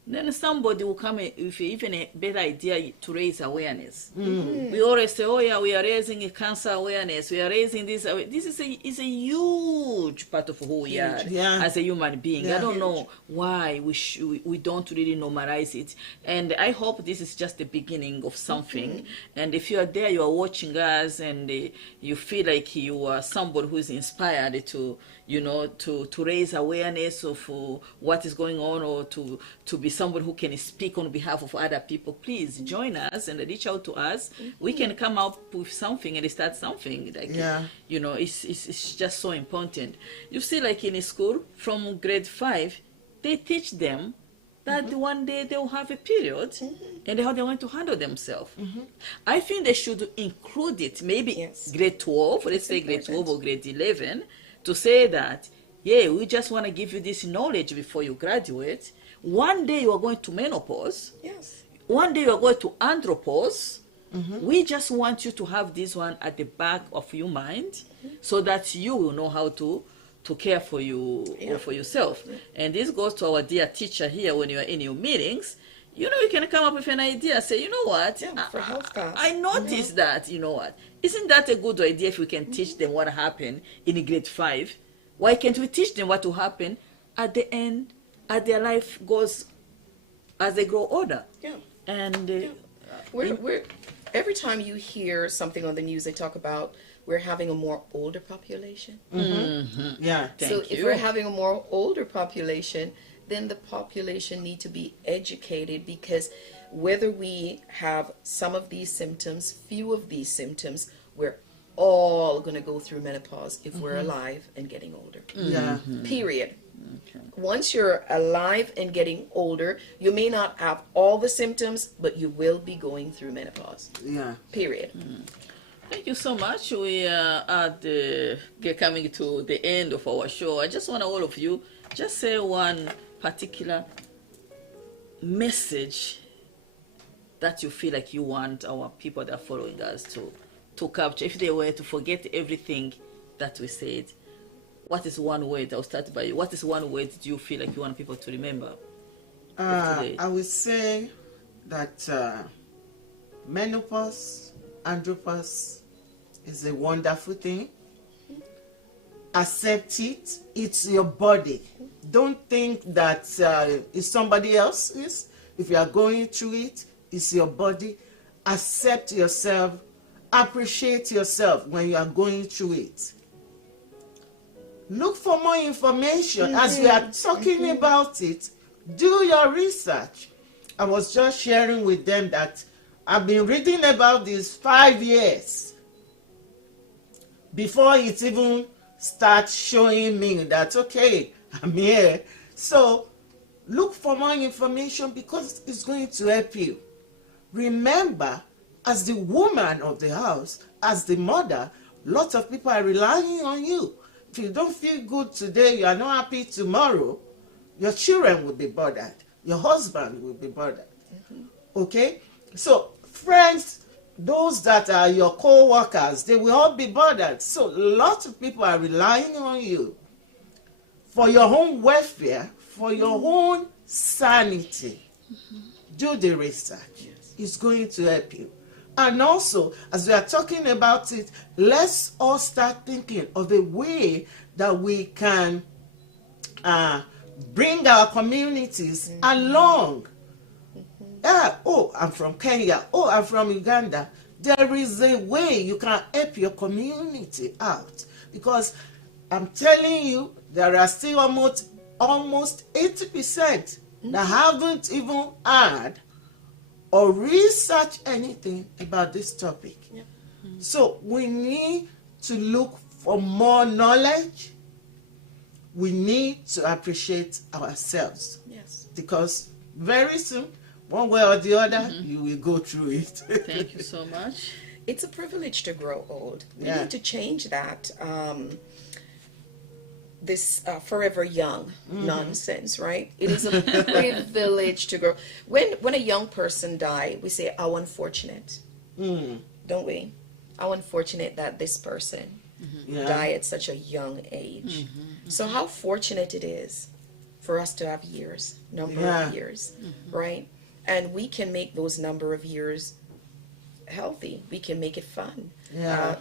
then somebody will come with even a better idea to raise awareness. We always say, oh yeah, we are raising a cancer awareness, we are raising this. This is a huge part of who we are as a human being. I don't know why we don't really normalize it. And I hope this is just the beginning of something. And if you are there, you are watching us, and you feel like you are somebody who is inspired to, you know, to raise awareness of what is going on, or to be somebody who can speak on behalf of other people, please join us and reach out to us. We can come up with something and start something. Like, you know, it's just so important. You see, like in school, from grade 5, they teach them that one day they'll have a period and how they want to handle themselves. I think they should include it, maybe grade 12, let's say grade 12 or grade 11, to say that, yeah, we just want to give you this knowledge before you graduate. One day you are going to menopause. Yes. One day you are going to andropause. We just want you to have this one at the back of your mind, so that you will know how to care for you or for yourself. And this goes to our dear teacher here. When you are in your meetings, you know, you can come up with an idea, say, you know what, for health class. I noticed that, you know what, isn't that a good idea if we can teach them what happened in grade 5? Why can't we teach them what will happen at the end, as their life goes, as they grow older? And we're every time you hear something on the news, they talk about we're having a more older population. So if we're having a more older population, then the population need to be educated, because whether we have some of these symptoms, few of these symptoms, we're all going to go through menopause if we're alive and getting older. Period. Once you're alive and getting older, you may not have all the symptoms, but you will be going through menopause. Period. Thank you so much. We are coming to the end of our show. I just want all of you just say one particular message that you feel like you want our people that are following us to capture. If they were to forget everything that we said, what is one word? I'll start by you. What is one word do you feel like you want people to remember today? I would say that menopause, andropause is a wonderful thing. Accept it. It's your body. Don't think that it's somebody else's. If you are going through it, it's your body. Accept yourself. Appreciate yourself when you are going through it. Look for more information. As we are talking about it, do your research. I was just sharing with them that I've been reading about this 5 years before it even starts showing me that, okay, I'm here. So look for more information, because it's going to help you. Remember, as the woman of the house, as the mother, lots of people are relying on you. If you don't feel good today, you are not happy tomorrow, your children will be bothered. Your husband will be bothered. Okay? So, friends, those that are your co-workers, they will all be bothered. So, lots of people are relying on you for your own welfare, for your own sanity. Do the research. It's going to help you. And also, as we are talking about it, let's all start thinking of a way that we can bring our communities along. Oh, I'm from Kenya. Oh, I'm from Uganda. There is a way you can help your community out. Because I'm telling you, there are still almost 80% that haven't even heard or research anything about this topic. So we need to look for more knowledge. We need to appreciate ourselves. Because very soon, one way or the other, you will go through it. Thank you so much. It's a privilege to grow old. We need to change that. This forever young nonsense, right? It is a privilege to grow. When a young person dies, we say, how unfortunate, don't we? How unfortunate that this person died at such a young age. So how fortunate it is for us to have years, number of years, right? And we can make those number of years healthy. We can make it fun.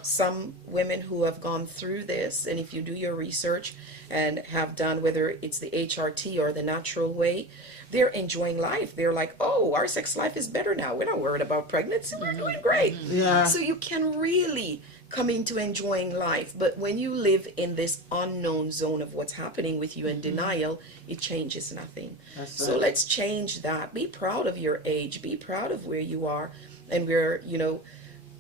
Some women who have gone through this, and if you do your research and have done, whether it's the HRT or the natural way, they're enjoying life. They're like, oh, our sex life is better now. We're not worried about pregnancy. We're doing great. So you can really come into enjoying life. But when you live in this unknown zone of what's happening with you in denial, it changes nothing. So let's change that. Be proud of your age. Be proud of where you are and where, you know,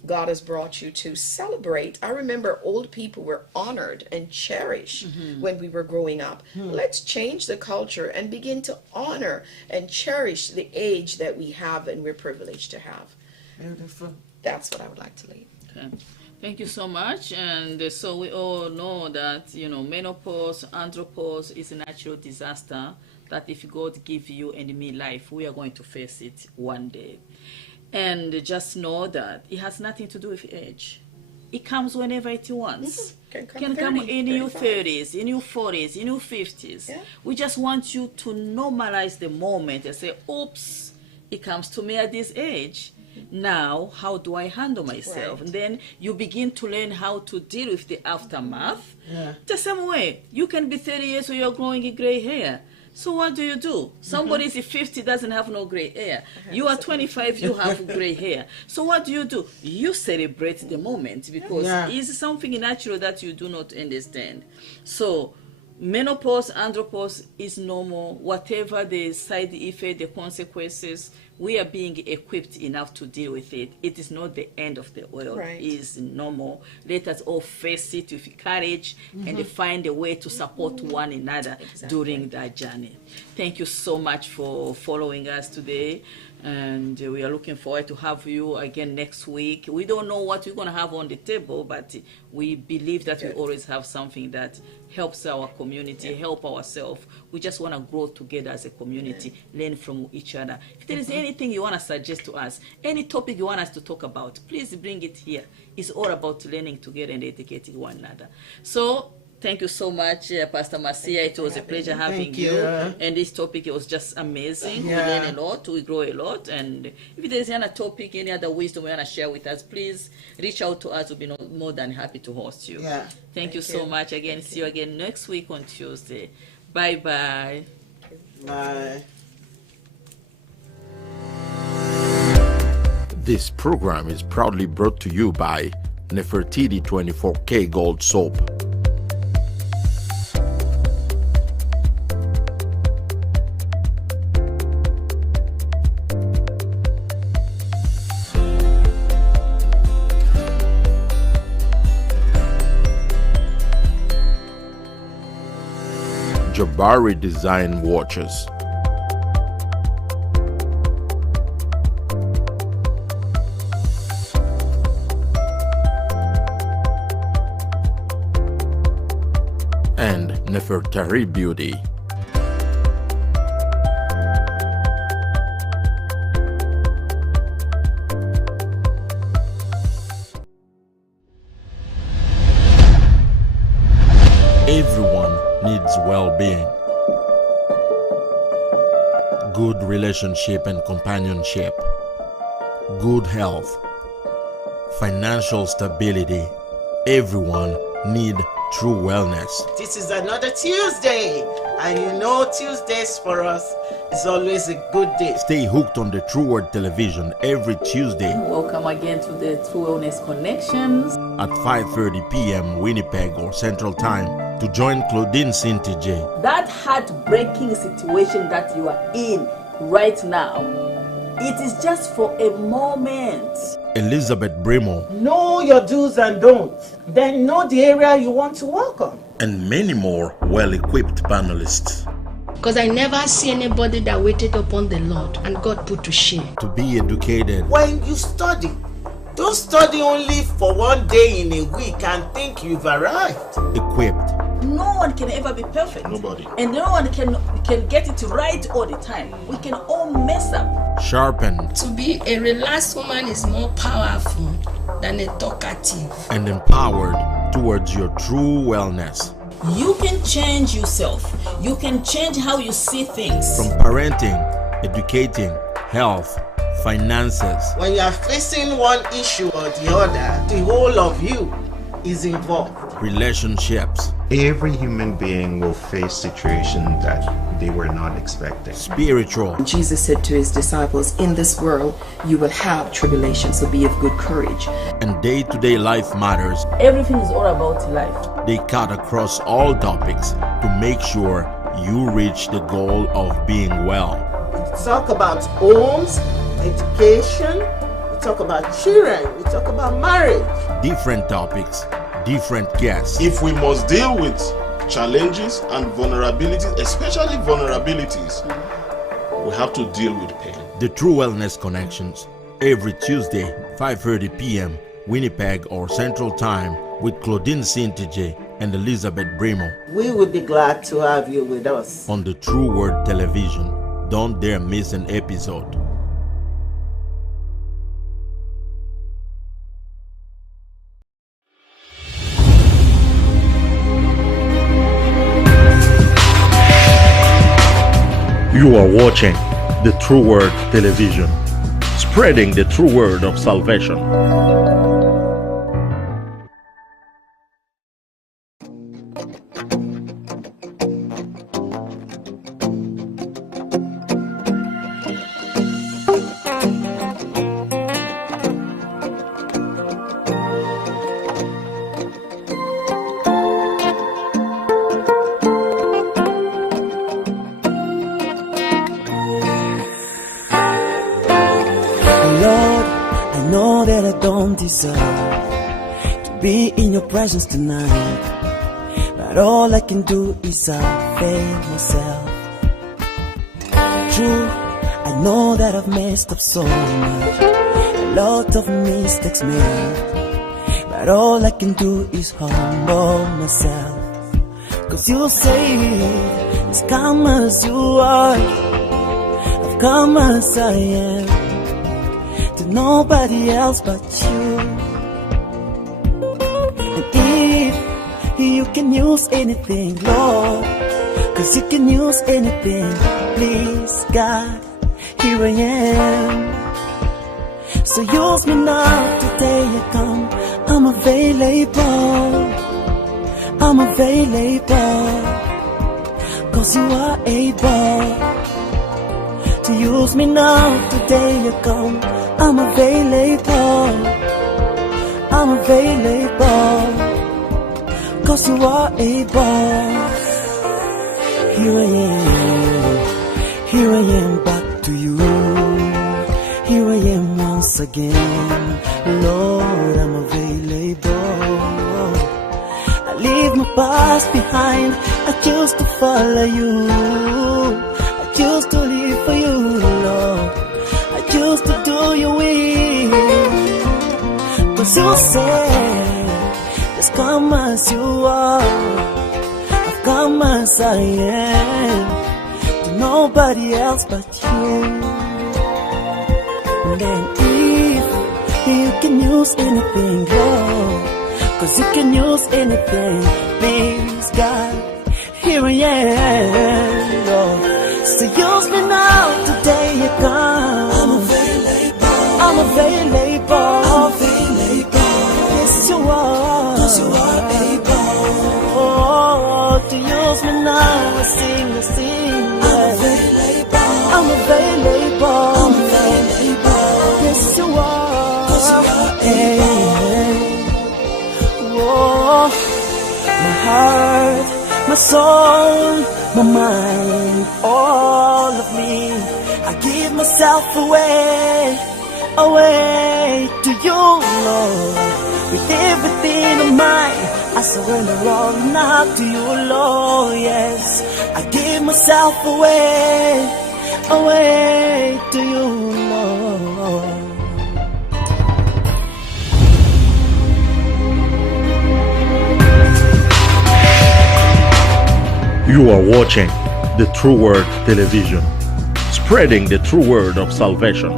God has brought you to. Celebrate. I remember old people were honored and cherished when we were growing up. Let's change the culture and begin to honor and cherish the age that we have and we're privileged to have. Beautiful. That's what I would like to leave. Okay. Thank you so much. And so we all know that, you know, menopause, andropause is a natural disaster that if God give you and me life, we are going to face it one day. And just know that it has nothing to do with age. It comes whenever it wants. Can come in your 30s, in your 40s, in your 50s. We just want you to normalize the moment and say, oops, it comes to me at this age. Now, how do I handle myself? And then you begin to learn how to deal with the aftermath. The same way, you can be 30 years old, you're growing gray hair. So what do? Somebody is 50, doesn't have no gray hair. You are 25, you have gray hair. So what do? You celebrate the moment because it's something natural that you do not understand. So menopause, andropause is normal. Whatever the side effect, the consequences, we are being equipped enough to deal with it. It is not the end of the world. It is normal. Let us all face it with courage and find a way to support one another during that journey. Thank you so much for following us today. And we are looking forward to have you again next week. We don't know what we're going to have on the table, but we believe that we always have something that helps our community, help ourselves. We just want to grow together as a community, learn from each other. If there is anything you want to suggest to us, any topic you want us to talk about, please bring it here. It's all about learning together and educating one another. So thank you so much, Pastor Marcia. It was a pleasure having you. And this topic, it was just amazing. We learn a lot, we grow a lot. And if there's any topic, any other wisdom you want to share with us, please reach out to us. We'll be more than happy to host you. Thank you so much again. See you again next week on Tuesday. Bye-bye. Bye. This program is proudly brought to you by Nefertiti 24K Gold Soap. Jabari Design Watches. And Nefertari Beauty. Everyone needs well-being, good relationship and companionship, good health, financial stability. Everyone needs true wellness. This is another Tuesday, and you know Tuesdays for us is always a good day. Stay hooked on the True Word Television every Tuesday. Welcome again to the True Wellness Connections at 5:30 p.m. Winnipeg or Central Time to join Claudine Cintije. That heartbreaking situation that you are in right now, it is just for a moment. Elizabeth Brimoh. Know your do's and don'ts. Then know the area you want to work on. And many more well-equipped panelists. Because I never see anybody that waited upon the Lord and God put to shame. To be educated. When you study, don't study only for one day in a week and think you've arrived. Equipped. No one can ever be perfect. Nobody. And no one can get it right all the time. We can all mess up. Sharpened. To be a relaxed woman is more powerful than a talkative. And empowered towards your true wellness. You can change yourself. You can change how you see things. From parenting, educating, health, finances. When you are facing one issue or the other, the whole of you is involved. Relationships. Every human being will face situations that they were not expecting. Spiritual. Jesus said to his disciples, in this world you will have tribulation, so be of good courage. And day-to-day life matters. Everything is all about life. They cut across all topics to make sure you reach the goal of being well. We talk about homes, education, we talk about children, we talk about marriage. Different topics, different guests. If we must deal with challenges and vulnerabilities, especially vulnerabilities, we have to deal with pain. The True Wellness Connections, every Tuesday, 5:30 p.m., Winnipeg or Central Time, with Claudine Cintije and Elizabeth Brimoh. We will be glad to have you with us on the True Word Television. Don't dare miss an episode. You are watching the True Word Television, spreading the true word of salvation. To be in your presence tonight, but all I can do is fail myself. True, I know that I've messed up so much, a lot of mistakes made, but all I can do is humble myself. Cause you say, as calm as you are, I've come as I am, to nobody else but you. You can use anything, Lord, cause you can use anything. Please, God, here I am. So use me now, today I come. I'm available, I'm available, cause you are able to use me now, today I come. I'm available, I'm available, cause you are able. Here I am back to you. Here I am once again. Lord, I'm available. I leave my past behind. I choose to follow you. I choose to live for you, Lord. I choose to do your will. Cause you say, just come as you are, I've come as I am, to nobody else but you. And then if you can use anything, Lord, cause you can use anything, please God, here I am, Lord. So use me now, today you come. I'm available, I'm available, I'm available. Yes you are, cause you are able to use me now. I sing, I'm available, I'm available, I'm available. Yes you are, cause you are able. Whoa, my heart, my soul, my mind, all of me, I give myself away, away to you, Lord. With everything of mine, I surrender all now to you, Lord. Yes, I give myself away, away to you, Lord. You are watching the True Word Television, spreading the true word of salvation.